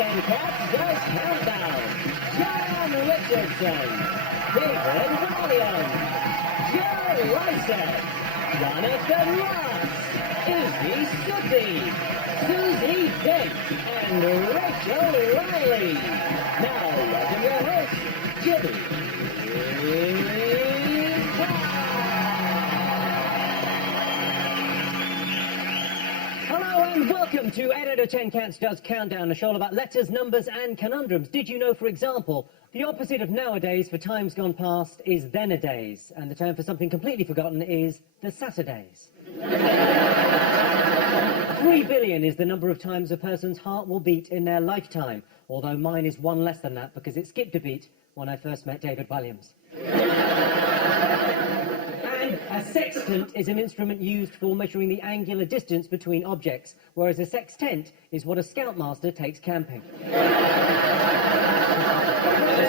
10 Cats does Countdown. John Richardson, David Williams, Joe Lysett, Jonathan Ross, Izzy Susie Dent, and Rachel Riley. Now, welcome your host, Jimmy. Hello and welcome to 8 out of 10 Cats Does Countdown, a show all about letters, numbers and conundrums. Did you know, for example, the opposite of nowadays for times gone past is then-a-days, and the term for something completely forgotten is the Saturdays. 3 billion is the number of times a person's heart will beat in their lifetime, although mine is one less than that because it skipped a beat when I first met David Williams. And a sextant is an instrument used for measuring the angular distance between objects, whereas a sextent is what a scoutmaster takes camping. Let's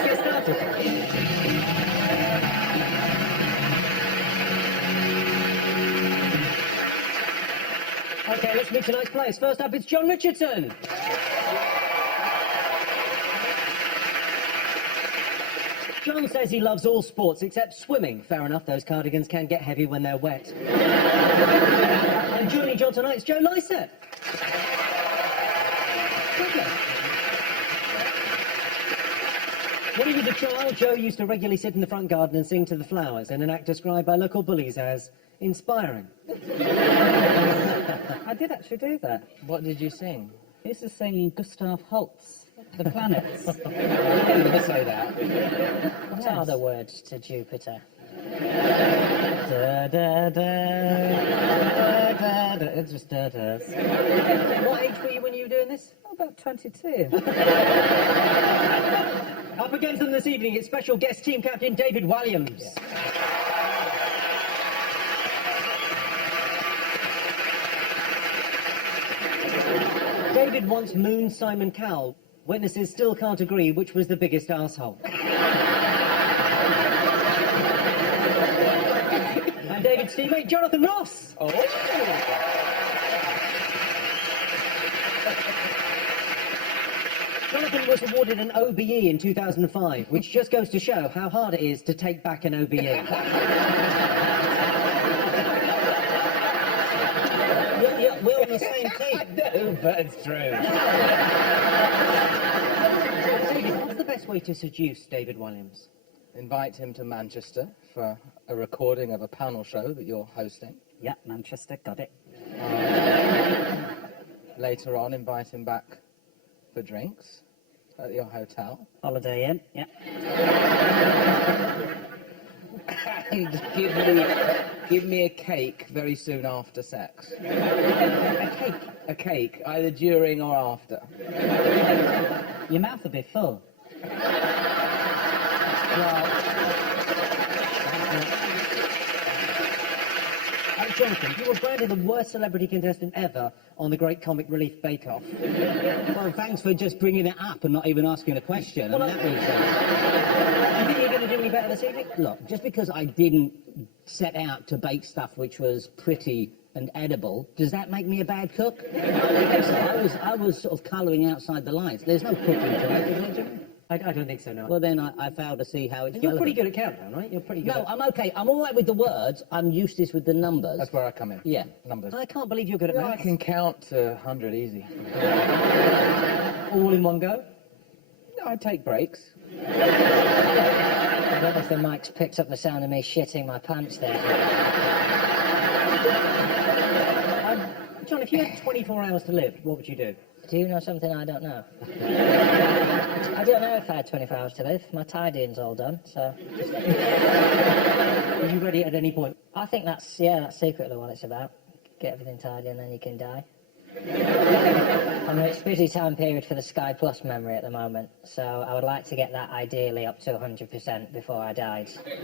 get started. Okay, let's meet tonight's players. First up, it's John Richardson. John says he loves all sports except swimming. Fair enough, those cardigans can get heavy when they're wet. And joining John tonight is Joe Lysett. When he was a child, Joe used to regularly sit in the front garden and sing to the flowers in an act described by local bullies as inspiring. I did actually do that. What did you sing? I used to sing Gustav Holst's The Planets. I didn't even say that. What are the words to Jupiter? Da, da, da, da, da. It's just da, da. What age were you when you were doing this? Oh, about 22. Up against them this evening, it's special guest team captain David Williams. Yeah. David once mooned Simon Cowell. Witnesses still can't agree which was the biggest arsehole. And David's teammate Jonathan Ross. Oh! Jonathan was awarded an OBE in 2005, which just goes to show how hard it is to take back an OBE. We're on the same team. I know, but it's true. David, what's the best way to seduce David Williams? Invite him to Manchester for a recording of a panel show that you're hosting. Yeah, Manchester, got it. Later on, invite him back for drinks at your hotel. Holiday Inn, yeah. And give me a cake very soon after sex. A cake? A cake, either during or after. Your mouth will be full. Well, Jonathan, you were branded the worst celebrity contestant ever on the Great Comic Relief Bake Off. Well, thanks for just bringing it up and not even asking a question. Well, I mean, that means do you think you're going to do any better this evening? look, just because I didn't set out to bake stuff which was pretty and edible, does that make me a bad cook? I don't think so. I was sort of colouring outside the lines. There's no cooking to it, is there, Jimmy? I don't think so, no. Well, then I failed to see how it's You're pretty relevant. good at countdown, right? You're pretty good No, at... I'm okay. I'm all right with the words. I'm useless with the numbers. That's where I come in. Yeah. Numbers. I can't believe you're good at Yeah, I maths. can count to 100 easy. All in one go? No, I take breaks. I don't know if the mic's picked up the sound of me shitting my pants there. John, if you had 24 hours to live, what would you do? Do you know something I don't know? I don't know if I had 24 hours to live. My tidying's all done, so... Are you ready at any point? I think that's secretly what it's about. Get everything tidy and then you can die. I mean, it's a busy time period for the Sky Plus memory at the moment, so I would like to get that ideally up to 100% before I died. Just, you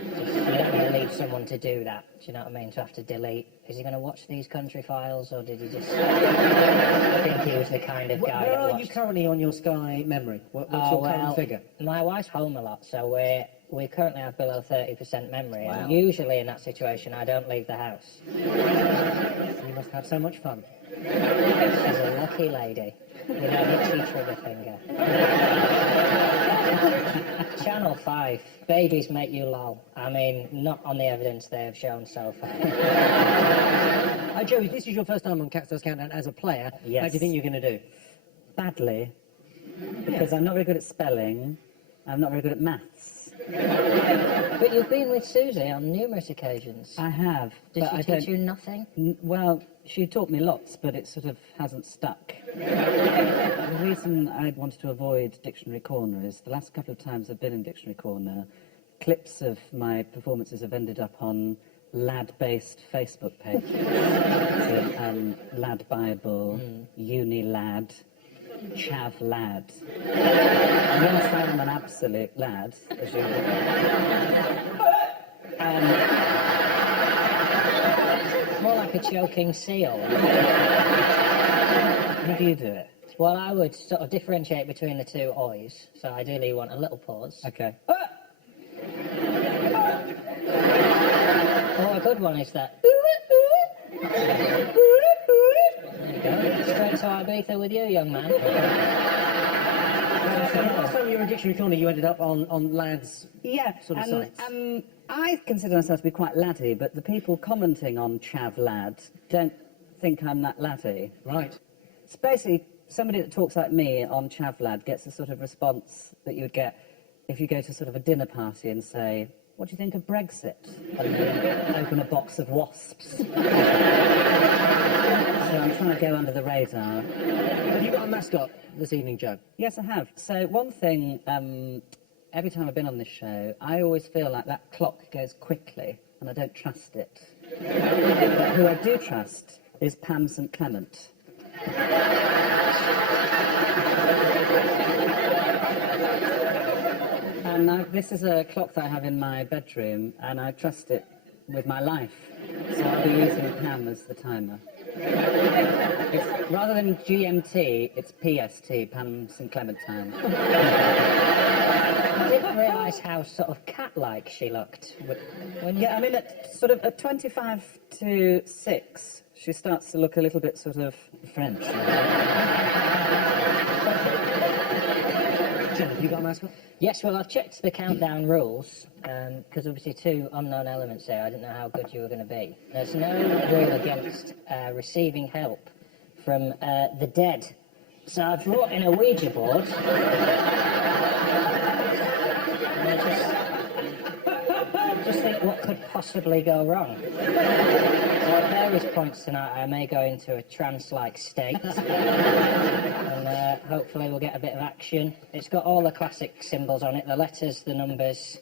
don't want to leave someone to do that, do you know what I mean? To have to delete. Is he going to watch these country files, or did he just think he was the kind of guy Where that are you currently on your Sky memory? What's your current figure? My wife's home a lot, so we're we currently have below 30% memory, Wow. and usually in that situation, I don't leave the house. You must have so much fun. She's a lucky lady with an itchy trigger finger. Channel 5, babies make you lol. I mean, not on the evidence they have shown so far. Joey, this is your first time on Cats Does Countdown as a player. Yes. How do you think you're going to do? Badly, because I'm not very good at spelling, I'm not very good at maths. But you've been with Susie on numerous occasions. I have, Did but she I teach don't... you nothing? Well, she taught me lots, but it sort of hasn't stuck. The reason I wanted to avoid Dictionary Corner is the last couple of times I've been in Dictionary Corner, clips of my performances have ended up on lad-based Facebook pages. So, Lad Bible, Uni Lad, Chav Lad. And whilst I'm an absolute lad, as you More like a choking seal. how do you do it? Well, I would sort of differentiate between the two oys. So ideally you want a little pause. Okay. Or a good one is that. There you go. Straight to Ibiza with you, young man. Last time you were in Dictionary Corner, you ended up on lads. Yeah, Sort of sites. I consider myself to be quite laddie, but the people commenting on Chav Lad don't think I'm that laddie. Right. It's basically somebody that talks like me on Chav Lad gets the sort of response that you would get if you go to sort of a dinner party and say, "What do you think of Brexit?" And then open a box of wasps. So I'm trying to go under the radar. Have you got a mascot this evening, Joe? Yes, I have. So one thing, every time I've been on this show, I always feel like that clock goes quickly, and I don't trust it. But who I do trust is Pam St Clement. And this is a clock that I have in my bedroom, and I trust it with my life. So I'll be using Pam as the timer. It's, rather than GMT, it's PST, Pam St Clement time. I didn't realise how sort of cat-like she looked. Yeah, I mean, at 25 to 6, she starts to look a little bit sort of French. Jen, have you got a mascot? Yes, well, I've checked the countdown rules, because obviously two unknown elements there. I didn't know how good you were going to be. There's no rule against receiving help from the dead. So I've brought in a Ouija board. And I just think what could possibly go wrong. So at various points tonight, I may go into a trance-like state. And hopefully we'll get a bit of action. It's got all the classic symbols on it, the letters, the numbers,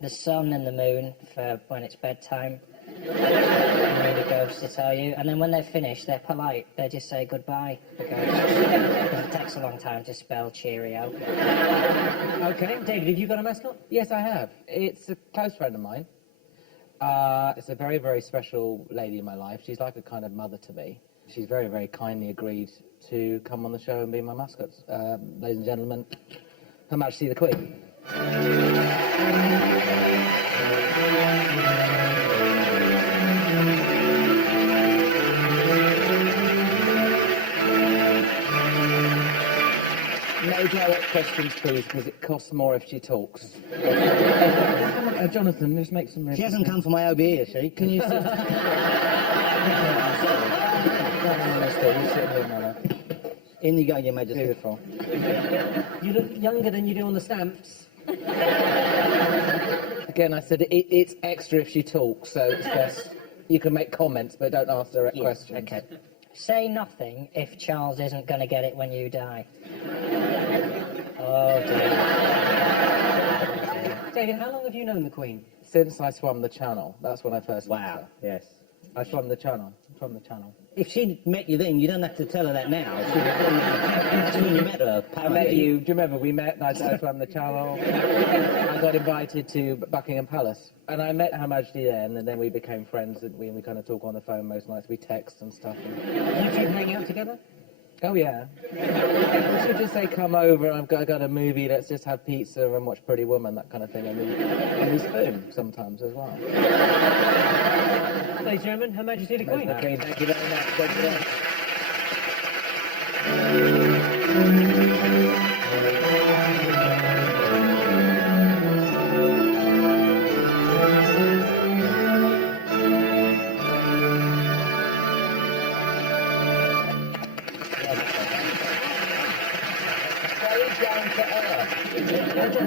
the sun and the moon for when it's bedtime. And the ghosts to tell you. And then when they're finished, they're polite. They just say goodbye. Because it takes a long time to spell cheerio. Okay. David, have you got a mascot? Yes, I have. It's a close friend of mine. It's a very, very special lady in my life. She's like a kind of mother to me. She's very, very kindly agreed to come on the show and be my mascot. Ladies and gentlemen, Her Majesty the Queen. No direct questions, please, because it costs more if she talks. Jonathan, just make some room. She hasn't come for my OBE, has she? Can you sit? In you go, Your Majesty. Beautiful. You look younger than you do on the stamps. Again, I said it's extra if she talks, so it's best. You can make comments, but don't ask direct questions. Okay. Say nothing if Charles isn't going to get it when you die. Oh dear. David, how long have you known the Queen? Since I swam the channel, that's when I first met her. Yes. I swam the channel. If she met you then, you don't have to tell her that now. That's when you met her, I met you. Do you remember we met? And I swam the channel. I got invited to Buckingham Palace, and I met Her Majesty then, and then we became friends. And we kind of talk on the phone most nights. We text and stuff. You two hang out together? Oh, yeah. We should just say, come over, I got a movie, let's just have pizza and watch Pretty Woman, that kind of thing. And we spoon sometimes as well. Ladies and gentlemen, Her Majesty the Queen. Thank you very much. Thank you very much.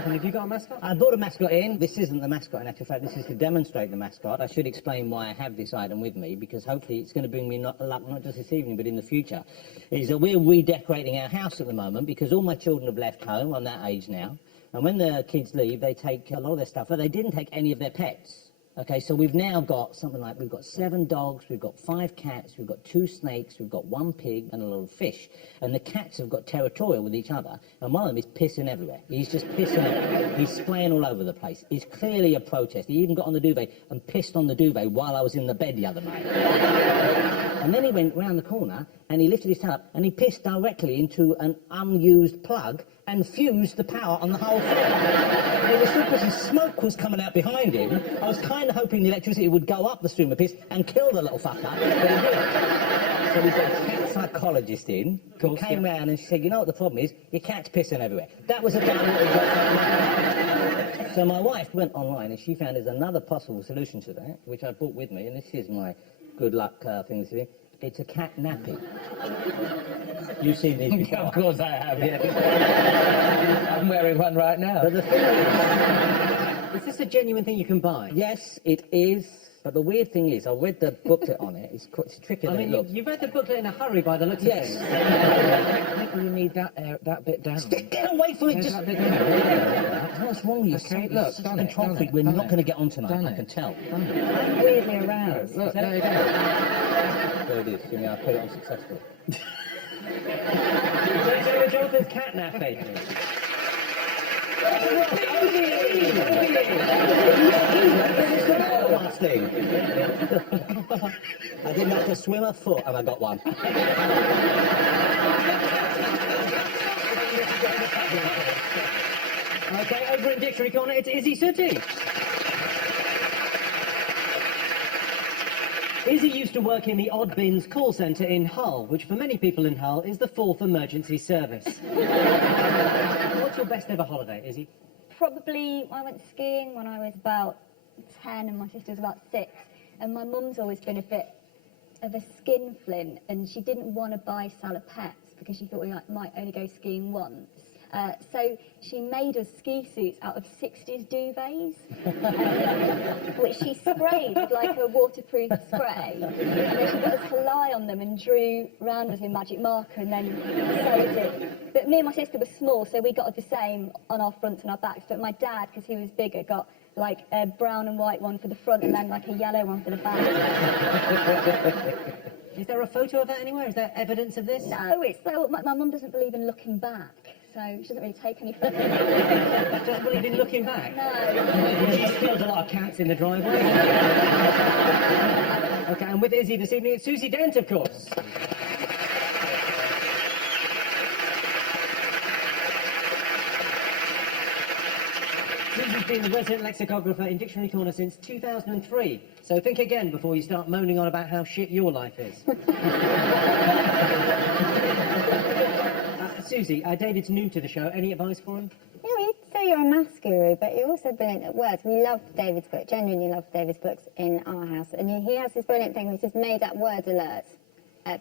Have you got a mascot? I brought a mascot in. This isn't the mascot, in actual fact. This is to demonstrate the mascot. I should explain why I have this item with me, because hopefully it's going to bring me luck, not just this evening, but in the future. Is that we're redecorating our house at the moment, because all my children have left home. I'm that age now. And when the kids leave, they take a lot of their stuff, but they didn't take any of their pets. Okay, so we've now got something like, we've got 7 dogs, we've got 5 cats, we've got 2 snakes, we've got 1 pig and a lot of fish. And the cats have got territorial with each other, and one of them is pissing everywhere. He's just pissing everywhere. He's spraying all over the place. He's clearly a protest. He even got on the duvet and pissed on the duvet while I was in the bed the other night. And then he went round the corner and he lifted his tongue up and he pissed directly into an unused plug and fused the power on the whole thing. And it was so because smoke was coming out behind him. I was kind of hoping the electricity would go up the stream of piss and kill the little fucker, but it didn't. So we got a cat psychologist in, who came round and she said, you know what the problem is? Your cat's pissing everywhere. That was about what we got. So my wife went online and she found there's another possible solution to that, which I brought with me, and this is my good luck thing this evening. It's a cat nappy. You've seen these before. Of course I have, yeah. I'm wearing one right now. But the thing Is this a genuine thing you can buy? yes, it is. But the weird thing is, I read the booklet on it. It's trickier I than mean, it looks. you read the booklet in a hurry by the looks of Yes. things. I think you need that bit down. Get away from it. There's Just. that bit down. What's wrong with you? Okay, You're look, such a done it, control done freak. it, We're done not it. going to get on tonight. Done I it. can tell. I'm weirdly aroused. Look, there you go. There it is. You know, I put it on successfully. So Jonathan's cat nappy. Last thing. I didn't have to swim a foot and I got one. Okay, over in Dictionary Corner, it's Izzy Sooty. Izzy used to work in the Odd Bins call centre in Hull, which for many people in Hull is the 4th emergency service. What's your best ever holiday, Izzy? Probably I went skiing when I was about 10 and my sister was about 6, and my mum's always been a bit of a skinflint, and she didn't want to buy salopettes because she thought we might only go skiing once. So she made us ski suits out of 60s duvets, which she sprayed with like a waterproof spray. And then she got us to lie on them and drew round us in magic marker and then sewed it. But me and my sister were small, so we got the same on our fronts and our backs. But my dad, because he was bigger, got like a brown and white one for the front and then like a yellow one for the back. Is there a photo of that anywhere? Is there evidence of this? No, it's so my mum doesn't believe in looking back, so she doesn't really take any photos. Just believe in looking back? No. She's killed a lot of cats in the driveway. Okay, and with Izzy this evening, it's Susie Dent, of course. Susie's been the resident lexicographer in Dictionary Corner since 2003, so think again before you start moaning on about how shit your life is. Susie, David's new to the show. Any advice for him? Yeah, well, you'd say you're a maths guru, but you're also brilliant at words. We love David's book, genuinely love David's books in our house. And he has this brilliant thing, which is made up word alerts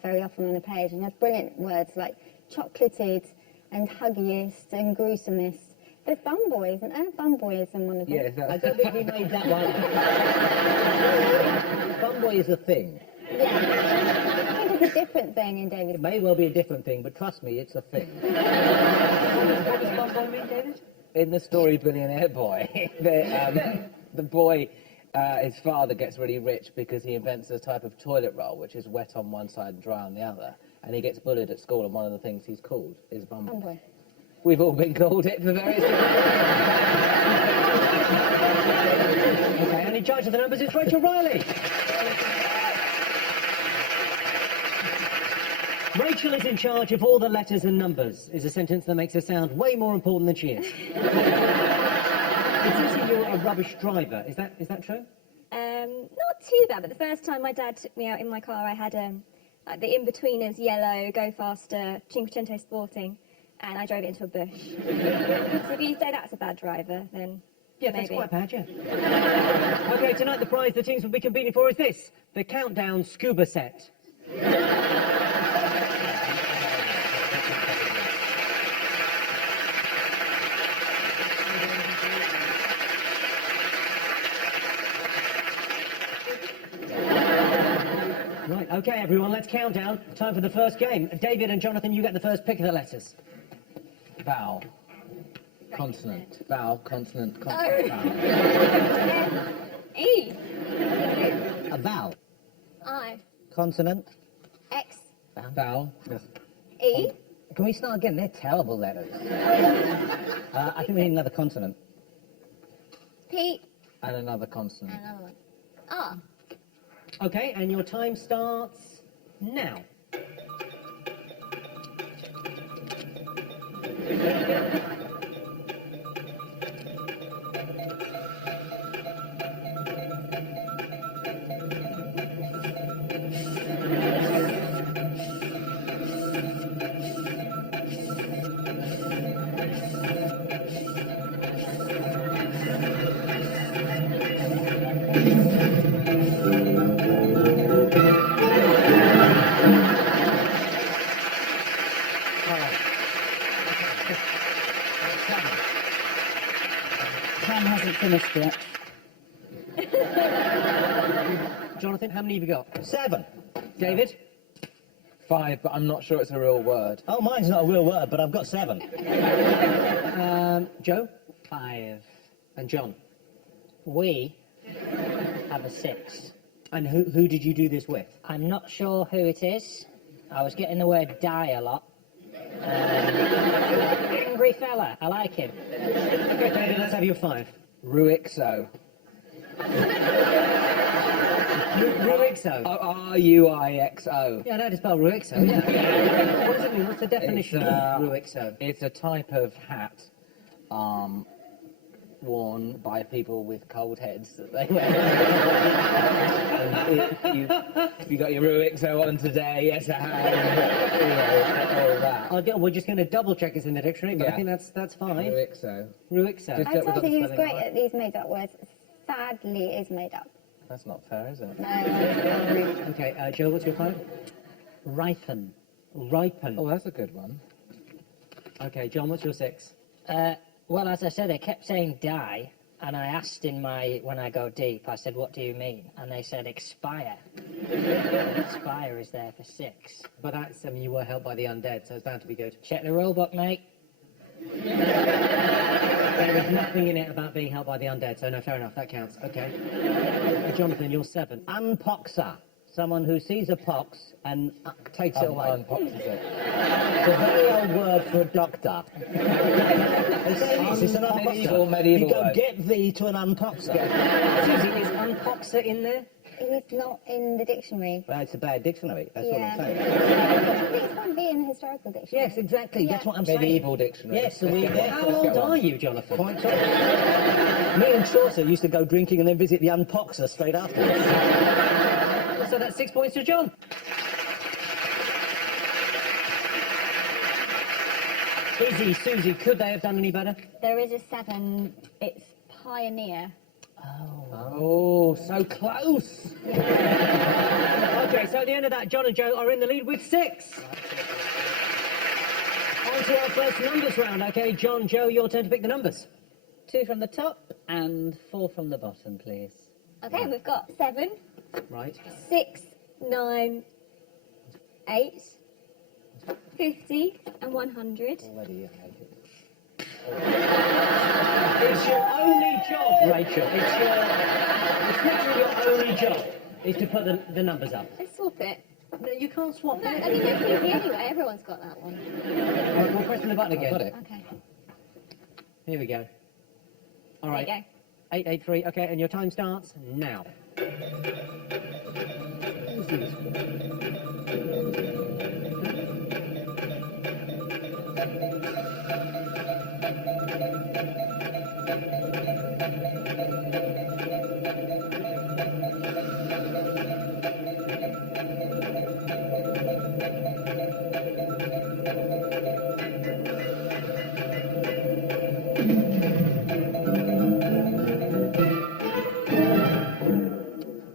very often on a page. And he has brilliant words like chocolated and huggiest and gruesomest. There's bum boy, isn't there? Bum boy is in one of them. Yes, I don't think we made that one. Bumboy is a thing. Yeah. I think it's a different thing in David's It book. may well be a different thing, but trust me, it's a thing. What does Bumbo mean, David? In the story Billionaire Boy, the boy, his father gets really rich because he invents a type of toilet roll which is wet on one side and dry on the other, and he gets bullied at school, and one of the things he's called is Bumbo. Bum boy. We've all been called it for various different Okay, and in charge of the numbers is Rachel Riley. Rachel is in charge of all the letters and numbers, is a sentence that makes her sound way more important than she is. It's Susie, you're a rubbish driver. Is that true? Not too bad, but the first time my dad took me out in my car, I had like the in-betweeners, yellow, go faster, Cinquecento Sporting, and I drove it into a bush. So if you say that's a bad driver, then Yeah, maybe. that's quite bad, yeah. OK, tonight the prize the teams will be competing for is this, the Countdown Scuba Set. Right, OK, everyone, let's count down. Time for the first game. David and Jonathan, you get the first pick of the letters. Vowel. Consonant. Vowel, consonant, consonant, vowel. E, A vowel. I, Consonant. X, Vowel. E, Can we start again? They're terrible letters. I think we need another consonant. P, And another consonant. and another one. R. OK, and your time starts now. Cam hasn't finished yet. Jonathan, how many have you got? 7. David? 5, but I'm not sure it's a real word. Oh, mine's not a real word, but I've got 7. Joe? 5. And John? We have a 6. And who did you do this with? I'm not sure who it is. I was getting the word die a lot. Angry fella, I like him. OK, David, let's have your 5. Ruixo. Ruixo? R-U-I-X-O. Yeah, that is spelled Ruixo, yeah. What does it mean? What's the definition of Ruixo? It's a type of hat worn by people with cold heads that they wear. And if you got your Ruixo on today, yes I have. You know, all that. We're just going to double check it's in the dictionary, but I Yeah. think that's fine. Ruixo. Ruixo. Just- I Check told with you he the was spelling, great right? at these made-up words. Sadly, is made up. That's not fair, is it? No. OK, Joe, what's your 5? Ripen. Ripen. Oh, that's a good one. OK, John, what's your 6? Well, as I said, they kept saying die, and I asked when I go deep, I said, what do you mean? And they said expire. Expire is there for 6. But that's, I mean, you were helped by the undead, so it's bound to be good. Check the rule book, mate. There is nothing in it about being helped by the undead, so no, fair enough, that counts. OK. Jonathan, you're 7. Unpoxer. Someone who sees a pox and takes it away. Unpoxes it. It's a very old word for a doctor. It's an unpoxer. Medieval You go word. get thee to an unpoxer. Susie, is unpoxer in there? It is not in the dictionary. Well, it's a bad dictionary. That's what I'm saying. It won't be in the historical dictionary. Yes, exactly. That's what I'm saying. Medieval dictionary. Yes, so we How old are you, Jonathan? Point Me and Chaucer used to go drinking and then visit the unpoxer straight afterwards. So that's 6 points to John. Izzy, Susie, could they have done any better? There is a 7. It's pioneer. Oh, so close. OK, so at the end of that, John and Joe are in the lead with 6. On to our first numbers round. OK, John, Joe, your turn to pick the numbers. 2 from the top and 4 from the bottom, please. Okay, we've got 7, Right. 6, 9, 8, 50, and 100. Already you hate it. It's your only job, Rachel. It's literally your only job is to put the numbers up. Let's swap it. No, you can't swap No, it. I mean, that's easy anyway. Everyone's got that one. Right, we're pressing the button again. Got it. Okay. Here we go. All right. There you 883. OK, and your time starts now.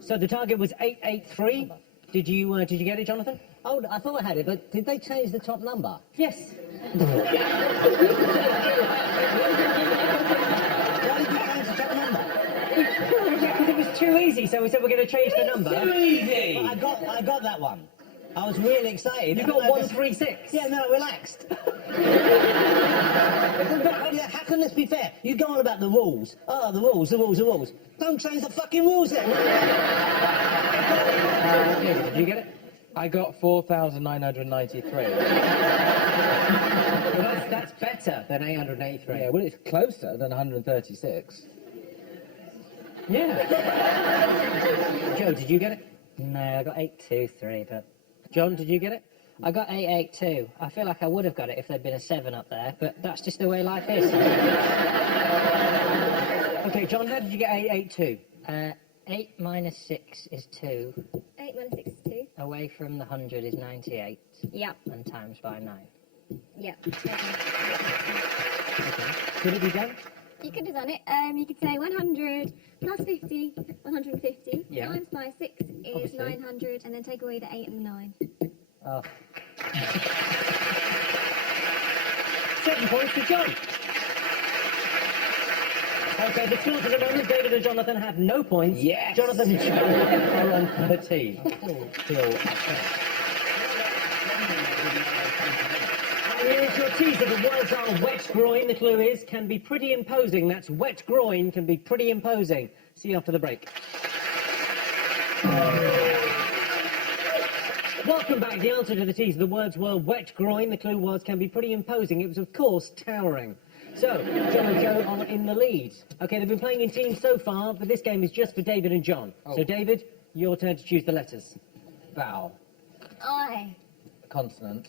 So the target was 883. Did you get it, Jonathan? Oh, I thought I had it, but did they change the top number? Yes. Why did you change the top number? Because it was too easy, so we said we're going to change the number. Too easy! I got that one. I was really excited. You got 136. Yeah, no, relaxed. How can this be fair? You go on about the rules. Oh, the rules. Don't change the fucking rules then. Did you get it? I got 4,993. Well, that's better than 883. Yeah, well, it's closer than 136. Yeah. Joe, did you get it? No, I got 823, but John, did you get it? I got 882. I feel like I would have got it if there'd been a 7 up there, but that's just the way life is. Okay, John, how did you get 882? 8 minus 6 is 2. 8 minus 6 is 2. Away from the 100 is 98. Yep. And times by 9. Yep. Okay. Could it be done? You could have done it. You could say 100 plus 50, 150, Yeah. times by 6 is Obviously. 900, and then take away the 8 and the 9. Oh, 7 points to John. Okay, the score at the moment, David and Jonathan have no points. Yes. Jonathan and Joe are on 13. Here's your teaser. The words are wet groin. The clue is can be pretty imposing. That's wet groin can be pretty imposing. See you after the break. Welcome back. The answer to the teaser. The words were wet groin. The clue was can be pretty imposing. It was, of course, towering. So, John and Joe are in the lead. Okay, they've been playing in teams so far, but this game is just for David and John. Oh. So, David, your turn to choose the letters. Vowel. I, Consonant.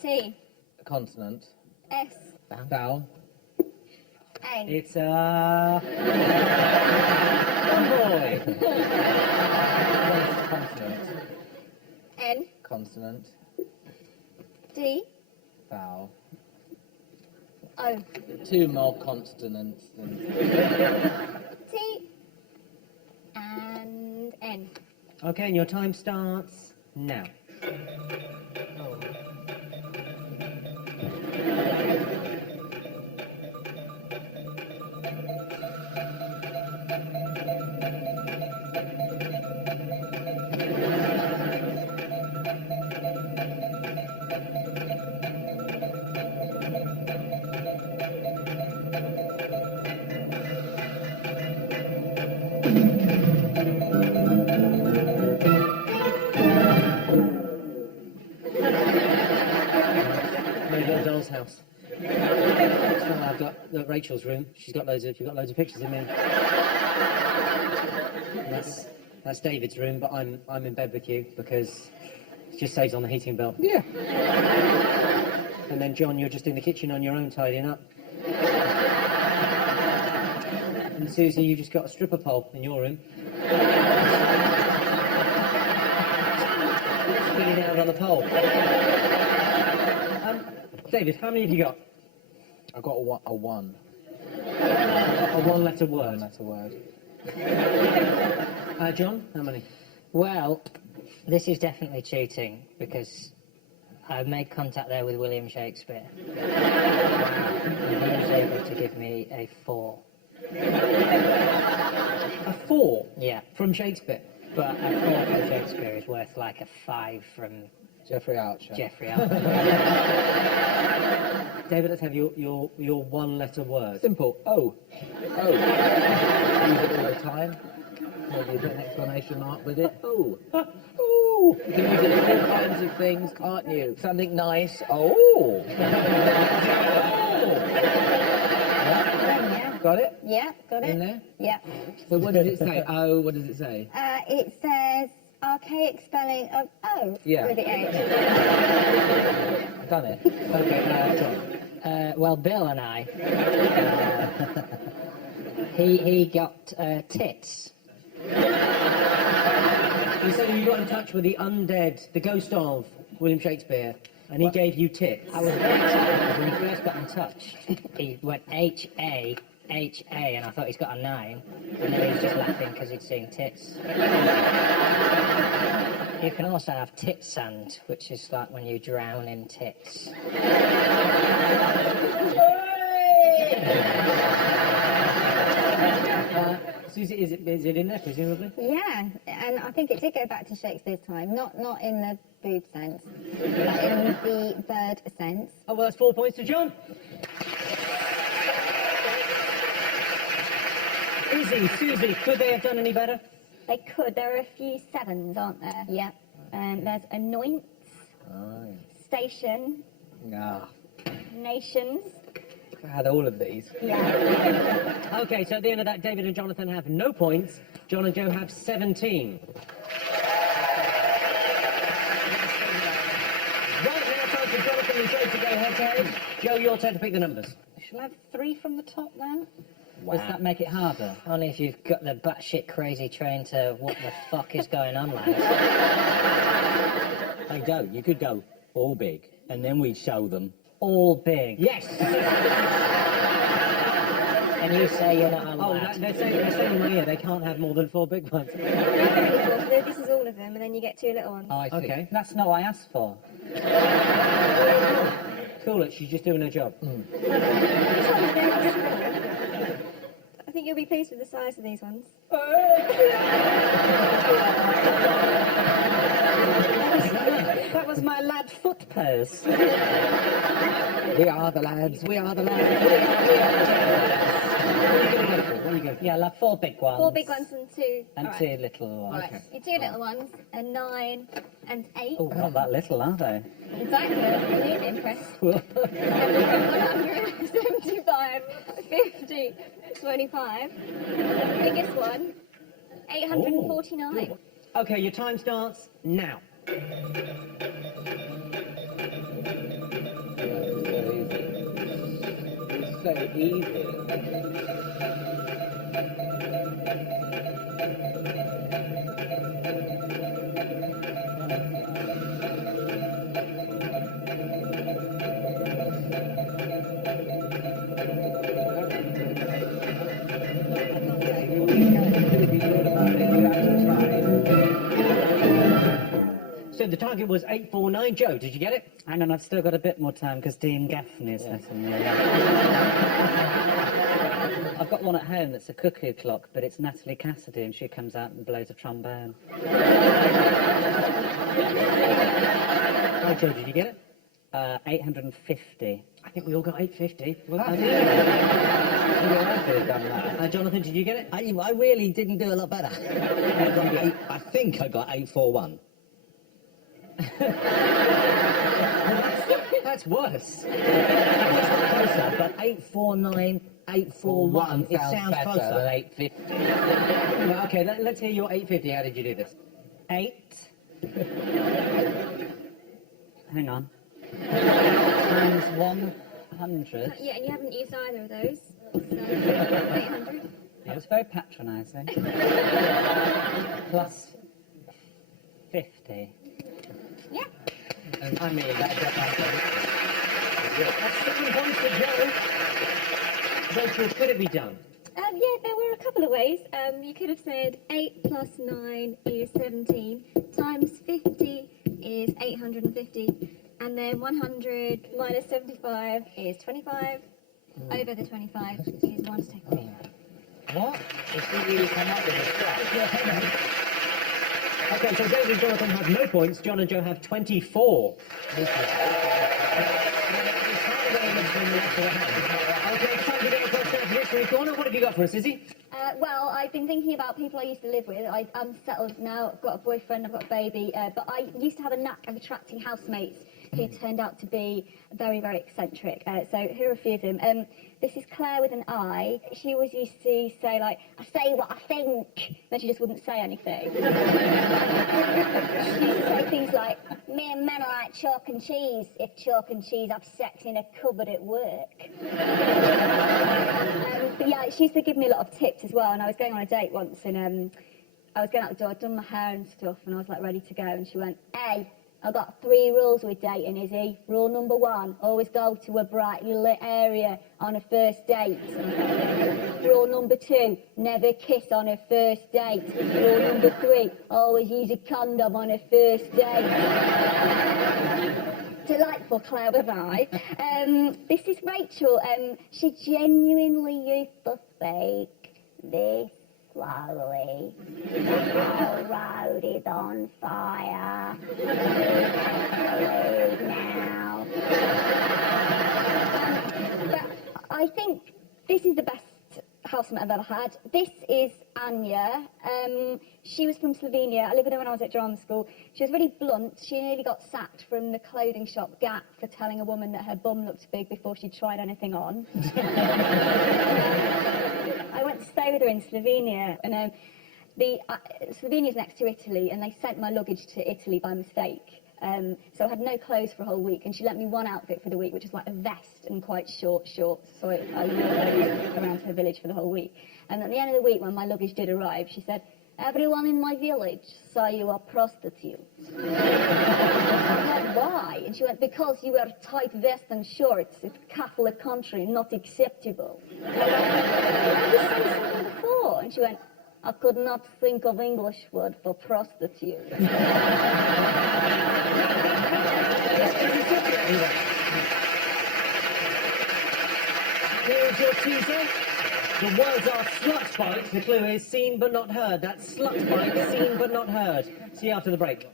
T, Consonant. S, Vowel. A, It's boy. Consonant. N, Consonant. D, Vowel. O, 2 more consonants than... T, and N. Okay, and your time starts now. Doll's house. I've got Rachel's room. You've got loads of pictures in there. That's David's room, but I'm in bed with you because it just saves on the heating bill. Yeah. And then John, you're just in the kitchen on your own tidying up. And Susie, you just got a stripper pole in your room. Spinning out on the pole. David, how many have you got? I got a one. A one-letter word. One-letter word. John, how many? well, this is definitely cheating because I made contact there with William Shakespeare. And he was able to give me a 4. A 4? Yeah, From Shakespeare. but a 4 from Shakespeare is worth like a 5 from Jeffrey Archer. Jeffrey Archer. David, let's have your one-letter word. Simple. Oh. Oh. Use it all the time. Maybe a bit of exclamation mark with it. Oh. Oh. You can use it for all kinds of things, can't you? Something nice. Oh. Oh. Yeah. Got it? Yeah, got it. In there? Yeah. So what does it say? Oh, what does it say? It says archaic spelling of O Yeah. with the H. I've done it. Okay, John. Well, Bill and I, he got tits. You said you got in touch with the undead, the ghost of William Shakespeare, and he gave you tits. I was very excited when he first got in touch. He went H-A, and I thought he's got a 9. And then he was just laughing because he'd seen tits. You can also have tit sand, which is like when you drown in tits. Susie, is it in there, presumably? Yeah, and I think it did go back to Shakespeare's time, not in the boob sense, but in the bird sense. Oh, well, that's 4 points to John. Izzy, Susie, could they have done any better? They could. There are a few 7s, aren't there? Yeah. There's anoint, station, Ah, nations. I had all of these. Yeah. Okay, so at the end of that, David and Jonathan have no points. John and Joe have 17. Right, now time for Jonathan and Joe to go head-to-head. Joe, your turn to pick the numbers. Shall I have 3 from the top then? Does that make it harder? Only if you've got the batshit crazy train to what the fuck is going on, lads. Hey, Joe, you could go all big, and then we'd show them. All big. Yes! And you say you're not Oh, allowed. they're saying in my ear they can't have more than 4 big ones. This is all of them, and then you get 2 little ones. Oh, I see. Okay, That's not what I asked for. cool it, she's just doing her job. I think you'll be pleased with the size of these ones. That was my lad foot pose. We are the lads. We are the lads. What are you going for? Yeah, I'll have 4 big ones. 4 big ones and 2. And All 2 little ones. Right. Your 2 little ones are 9 and 8. Oh, not that little, are they? Exactly. I'm really impressed. 175, 50, 25. The biggest one, 849. Okay, your time starts now. It's so easy. So the target was 849. Joe, did you get it? Hang on, I've still got a bit more time because Dean Gaffney's letting me. I've got one at home that's a cuckoo clock, but it's Natalie Cassidy and she comes out and blows a trombone. Oh, Joe, did you get it? 850. I think we all got 850. Well, that's Jonathan, did you get it? I really didn't do a lot better. I think I got 841. That's worse. Closer, but 849, 841, it sounds better closer. than 850. Well, okay, let's hear your 850. How did you do this? 8. Hang on. Times 100. Yeah, and you haven't used either of those. So 800. It was very patronising. Plus 50. Yeah. I mean, that's 7 points for Joe. Rachel, could it be done? Yeah, there were a couple of ways. You could have said 8 plus 9 is 17, times 50 is 850, and then 100 minus 75 is 25, over the 25 is 1 to take away. What? If you really come up with a stuff. Okay, so David and Jonathan have no points. John and Joe have 24. Okay, it's time to get across that history corner. What have you got for us, Izzy? Well, I've been thinking about people I used to live with. I'm settled now, I've got a boyfriend, I've got a baby, but I used to have a knack of attracting housemates who turned out to be very, very eccentric. So here are a few of them. This is Claire with an I. She always used to say, like, I say what I think. Then she just wouldn't say anything. She used to say things like, me and men are like chalk and cheese. If chalk and cheese have sex in a cupboard at work. But yeah, she used to give me a lot of tips as well. And I was going on a date once, and I was going out the door, I'd done my hair and stuff, and I was like ready to go. And she went, hey, I've got 3 rules with dating, Izzy. Rule number 1, always go to a brightly lit area on a first date. Rule number 2, never kiss on a first date. Rule number 3, always use a condom on a first date. Delightful Claire with I. This is Rachel. She genuinely used to speak this slowly. The whole road is on fire. Leave now. But I think this is the best housemate I've ever had. This is Anya. She was from Slovenia. I lived with her when I was at drama school. She was really blunt. She nearly got sacked from the clothing shop Gap for telling a woman that her bum looked big before she'd tried anything on. I went to stay with her in Slovenia, and Slovenia's next to Italy, and they sent my luggage to Italy by mistake. So I had no clothes for a whole week, and she lent me one outfit for the week, which was like a vest and quite short shorts. So I wore those around her village for the whole week. And at the end of the week, when my luggage did arrive, she said, everyone in my village saw you a prostitute. I said, why? And she went, because you wear tight vest and shorts. It's a Catholic country, not acceptable. I went, have you said something before? And she went, I could not think of English word for prostitute. Here's your teaser. The words are slut bite. The clue is seen but not heard. That's slut bite, seen but not heard. See you after the break.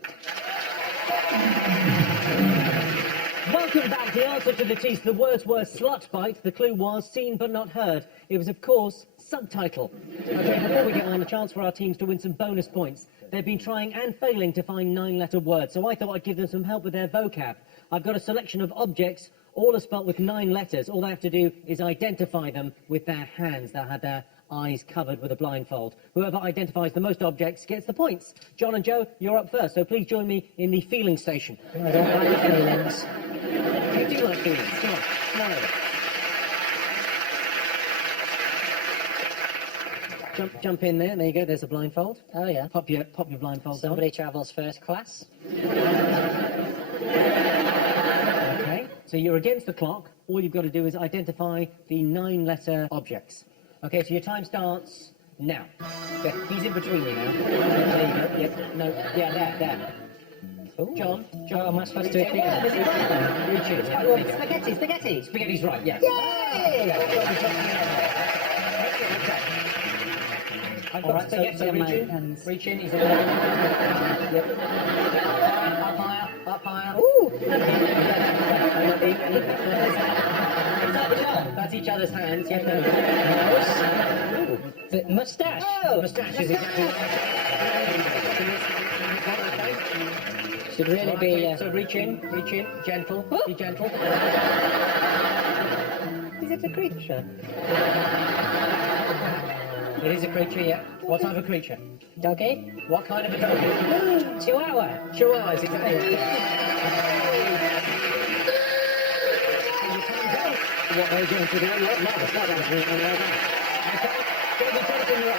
Welcome back. The answer to the teaser. The words were slut bite. The clue was seen but not heard. It was, of course, subtitle. Okay, before we get on, a chance for our teams to win some bonus points. They've been trying and failing to find 9-letter words, so I thought I'd give them some help with their vocab. I've got a selection of objects, all are spelt with 9 letters. All they have to do is identify them with their hands. They'll have their eyes covered with a blindfold. Whoever identifies the most objects gets the points. John and Joe, you're up first, so please join me in the feeling station. I don't like feelings. You do like feelings. Come on. No. Jump in there. There you go. There's a blindfold. Oh, yeah. Pop your blindfold Somebody travels first class. Okay. So you're against the clock. All you've got to do is identify the 9-letter objects. Okay, so your time starts now. Okay, he's in between you now. There you go. Yep. No. Yeah, there. Ooh. John, am I supposed to repeat that? Reach in. Yeah, there you go. Spaghetti. Spaghetti's right, yes. Yay! I've All got right, so spaghetti. my Reach in. hands. Reach in. He's all right. Yep. Up higher. Ooh! That's each other's hands. Yes, no. The moustache. Oh, moustache is exactly right. Should really be... Okay, so reach in, gentle, be gentle. Is it a creature? It is a creature, yeah. What type of creature? Doggy? What kind of a dog? Chihuahua. Chihuahua is exactly what they're going to do. No, it's not that. Okay, go to Jonathan, you're up.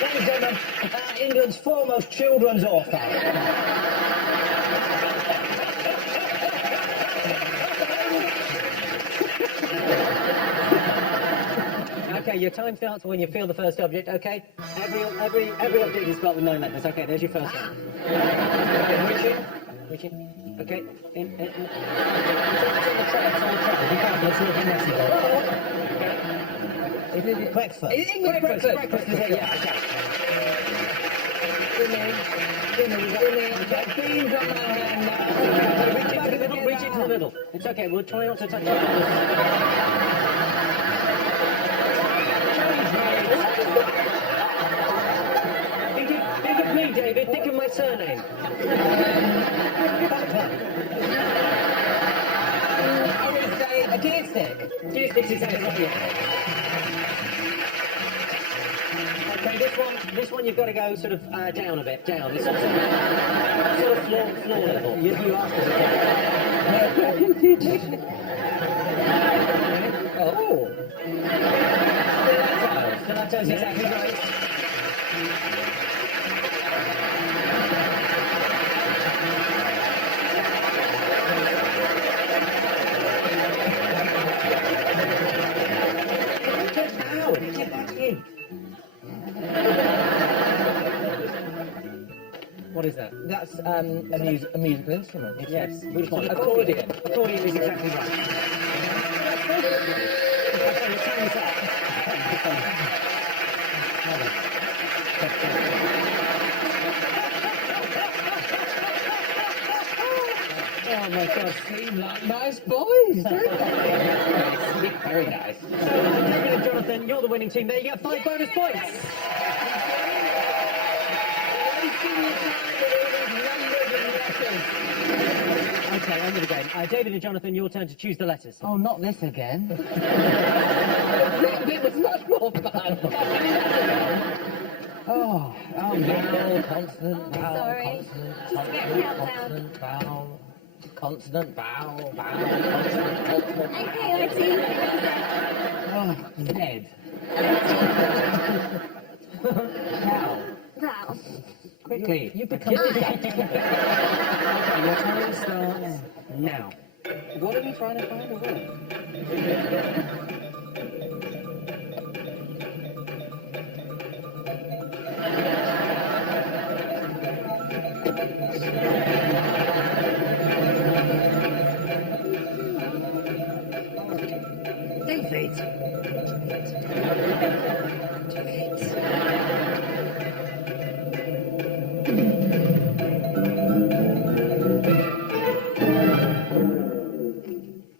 Ladies and gentlemen, England's foremost children's author. Okay, your time starts when you feel the first object, okay? Every object is spelled with 9 letters. Okay, there's your first one. Okay, reach in. Okay, in. It's on the track. You can't, let's look in next to it. Okay. Breakfast. English breakfast. Breakfast is it, yeah, okay. Dinner, okay, beans on my hand now. back in the middle, reach into the middle. It's okay, we'll try not to touch it. Think of me, David. Think of my surname. I would say a deer stick. Dear sticks is exactly right. Okay, this one you've got to go sort of down a bit, down. It's sort of floor level. You asked us Oh. Stiletto's exactly right. Get back in. What is that? That's a musical instrument. Yes. Which one? Accordion. Accordion is exactly right. Okay, your time's up. Oh my God. Seem like nice boys, don't they? Very nice. So, David and Jonathan, you're the winning team there. You get 5 bonus points. Okay, end of the game. David and Jonathan, your turn to choose the letters. Oh, not this again. It was much more fun. Oh, vowel, consonant, vowel, Sorry. consonant, consonant, vowel, consonant, vowel, vowel, consonant, consonant. Okay, I see. Oh, Z. Vowel. Wow. Quickly. You become your time starts now. What are we trying to find a word? David.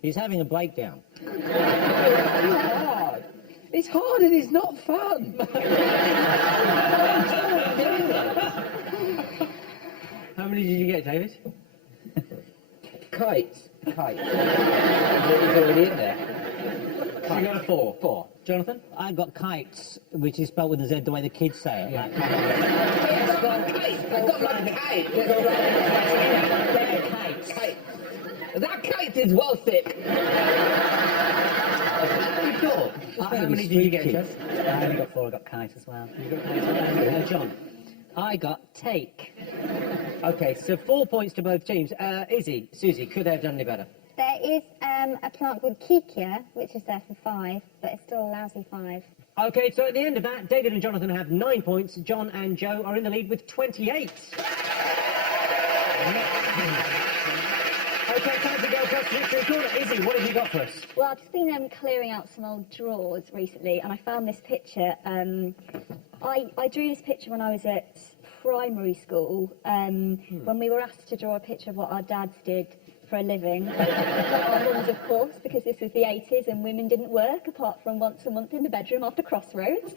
He's having a breakdown. Hard. It's hard and it's not fun. How many did you get, David? Kites. Kite. It's already in there. So you got a 4. 4. Jonathan? I got kites, which is spelled with a Z the way the kids say it. Yeah. Like, I got my kite. Kite. That kite is well thick. Cool. How many did you get, Jeff? I only got 4, I got kite as well. John? I got take. Okay, so 4 points to both teams. Izzy, Susie, could they have done any better? There is a plant called Kikia, which is there for 5, but it's still a lousy 5. Okay, so at the end of that, David and Jonathan have 9 points. John and Joe are in the lead with 28. Okay, time to go across the victory corner. Izzy, what have you got for us? Well, I've just been clearing out some old drawers recently, and I found this picture. I drew this picture when I was at primary school, when we were asked to draw a picture of what our dads did for a living. Not our mums, of course, because this was the 80s and women didn't work apart from once a month in the bedroom after Crossroads.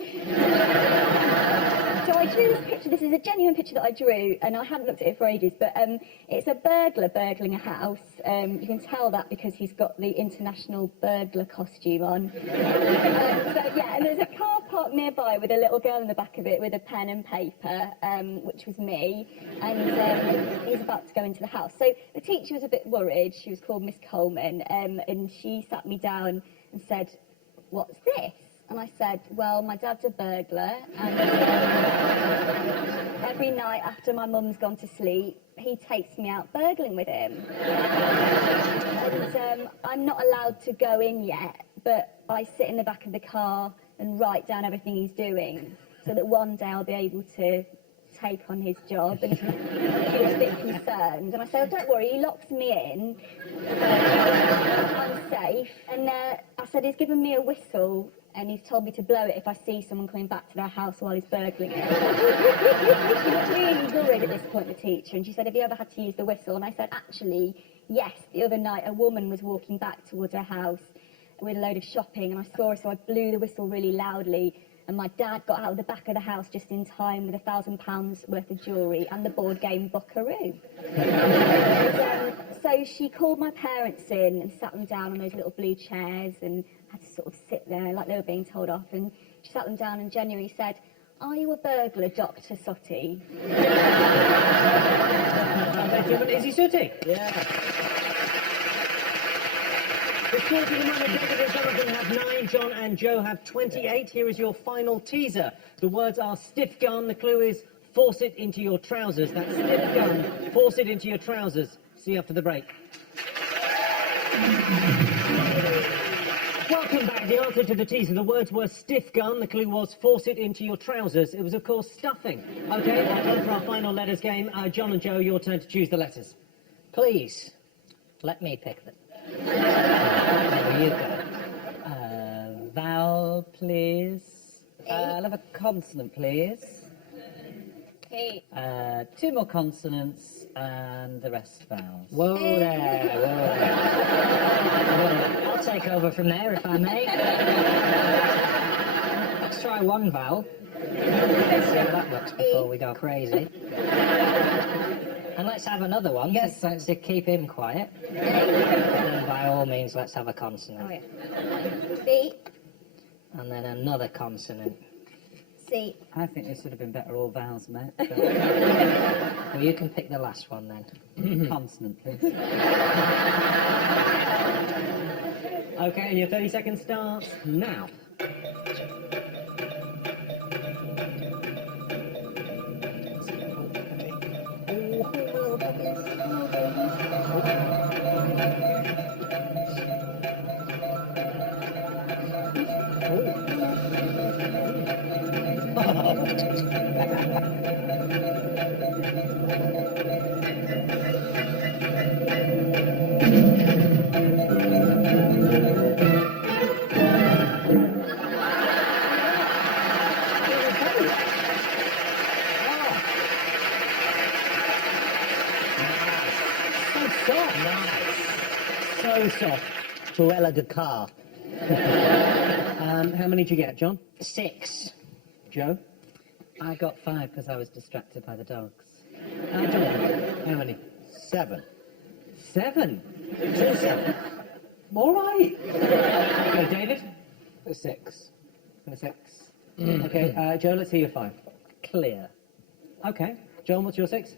So I drew this picture. This is a genuine picture that I drew, and I hadn't looked at it for ages, but it's a burglar burgling a house. You can tell that because he's got the international burglar costume on. So yeah, and there's a car park nearby with a little girl in the back of it with a pen and paper, which was me, and he's about to go into the house. So the teacher was a bit worried. She was called Miss Coleman, and she sat me down and said, "What's this?" And I said, "Well, my dad's a burglar, and every night after my mum's gone to sleep, he takes me out burgling with him. And I'm not allowed to go in yet, but I sit in the back of the car and write down everything he's doing, so that one day I'll be able to take on his job." And she was a bit concerned, and I said, "Oh, don't worry, he locks me in, I'm safe." And I said, "He's given me a whistle, and he's told me to blow it if I see someone coming back to their house while he's burgling it." She was really worried at this point, the teacher, and she said, "Have you ever had to use the whistle?" And I said, "Actually, Yes, the other night a woman was walking back towards her house with a load of shopping, and I saw her, so I blew the whistle really loudly, and my dad got out of the back of the house just in time with £1,000 worth of jewellery and the board game Buckaroo. So she called my parents in and sat them down on those little blue chairs and had to sort of sit there like they were being told off, and she sat them down and genuinely said, "Are you a burglar, Dr. Sotty?" Is he Sooty? Yeah. The score to the moment, David and Jonathan have 9, John and Joe have 28. Here is your final teaser. The words are stiff gun. The clue is force it into your trousers. That's stiff gun, force it into your trousers. See you after the break. Welcome back. The answer to the teaser. The words were stiff gun. The clue was force it into your trousers. It was, of course, stuffing. OK, time for our final letters game. John and Joe, your turn to choose the letters. Please, let me pick them. There you go. Vowel, please. I'll have a consonant, please. Hey. 2 more consonants and the rest vowels. Whoa there, whoa there. I'll take over from there, if I may. Let's try one vowel. Let's see how that looks before we go crazy. And let's have another one, Yes, to keep him quiet. Then by all means, let's have a consonant. Oh, yeah. C. And then another consonant. C. I think this would have been better all vowels, mate. But Well, you can pick the last one then. consonant, please. OK, and your 30 seconds starts now. So soft. Torella de car. How many did you get, John? 6. Joe? I got 5 because I was distracted by the dogs. Jonathan? How many? 7. 7. 2 7. All right. OK, David? 6. And a 6. OK, Joe, let's hear your 5. Clear. OK. John, what's your 6?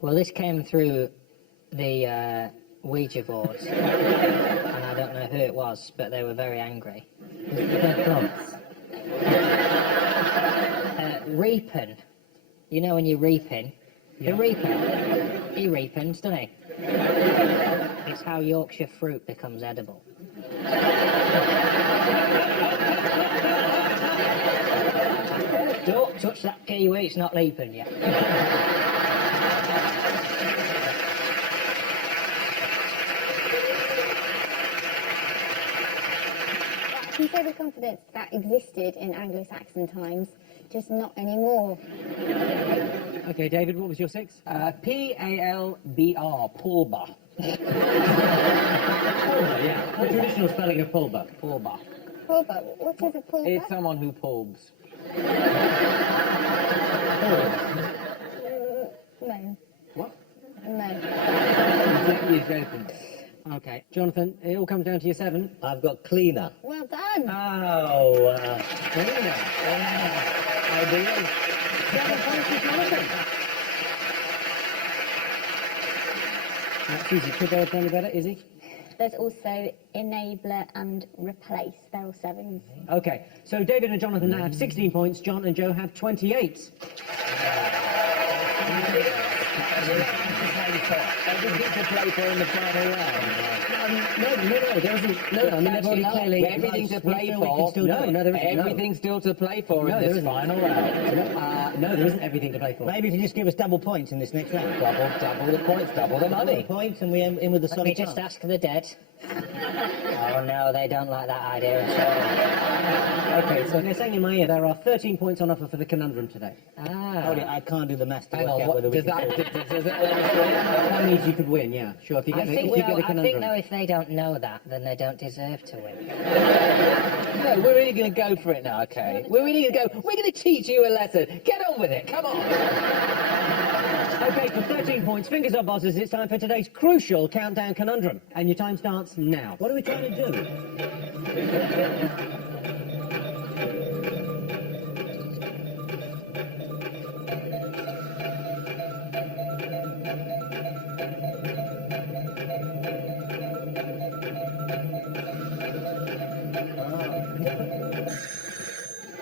Well, this came through the Ouija board. And I don't know who it was, but they were very angry. They're dogs. Reaping. You know when you're reaping? The reaper. He reapings, doesn't he? It's how Yorkshire fruit becomes edible. Don't touch that kiwi, it's not leaping yet. I can say with confidence that existed in Anglo-Saxon times, just not anymore. OK, David, what was your 6? P-A-L-B-R, pulba. Pulver, yeah. The traditional spelling of pulver. Pulba. Pulver, what is a pulver? It's someone who pulbs. No. What? No. You're joking. OK. Jonathan, it all comes down to your 7. I've got cleaner. Well done. Oh, cleaner. Ideal. 7 points to Jonathan. Susie, could they have done any better? Izzy? There's also enabler and replace. They're all 7s. OK, so David and Jonathan now have 16 points. John and Joe have 28. Everything to play for in the final round. No, there isn't. No, I mean, they've already clearly... Everything to play for. No, there isn't. Everything's still to play for No, in there this isn't. final round. No, there isn't everything to play for. Maybe if you just give us double points in this next round. Double the points, double the Double the money. points, and we end in with a Let me solid just chance. ask the dead. Oh, Oh no, they don't like that idea at Okay, so they're saying in my ear there are 13 points on offer for the conundrum today. all. Ah. Claudia, I can't do the maths to Hang work on, out what, whether we does can... that let us win? That means you could win, yeah. Sure, if you get, I the, think, if you get the I conundrum. think though if they don't know that, then they don't deserve to win. No, we're really going to go for it now, okay? We're really going to go. We're going to teach you a lesson. Get on with it. Come on. Okay, for 13 points, fingers up, bosses, it's time for today's crucial countdown conundrum. And your time starts now. What are we trying to do?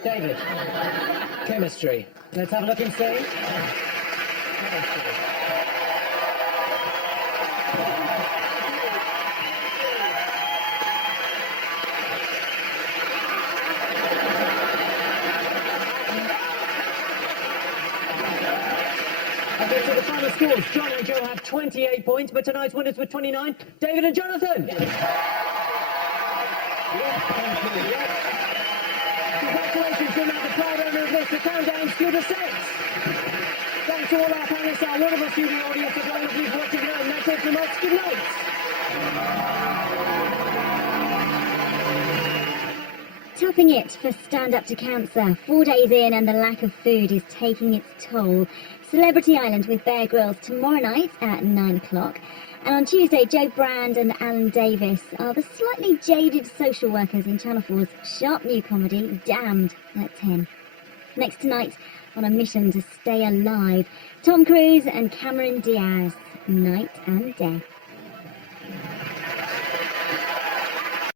David, Chemistry. let's have a look and see. Okay, so the final scores. John and Joe have 28 points, but tonight's winners with 29, David and Jonathan. Congratulations, you're now the proud owner of this, the Countdown School to 6. Thanks to all our panelists, our wonderful studio audience, and all of you for watching at home. That's it from us. Good night. Topping it for Stand Up to Cancer. 4 days in and the lack of food is taking its toll. Celebrity Island with Bear Grylls tomorrow night at 9 o'clock. And on Tuesday, Joe Brand and Alan Davis are the slightly jaded social workers in Channel 4's sharp new comedy, Damned, at 10. Next tonight, on a mission to stay alive, Tom Cruise and Cameron Diaz, Night and Death.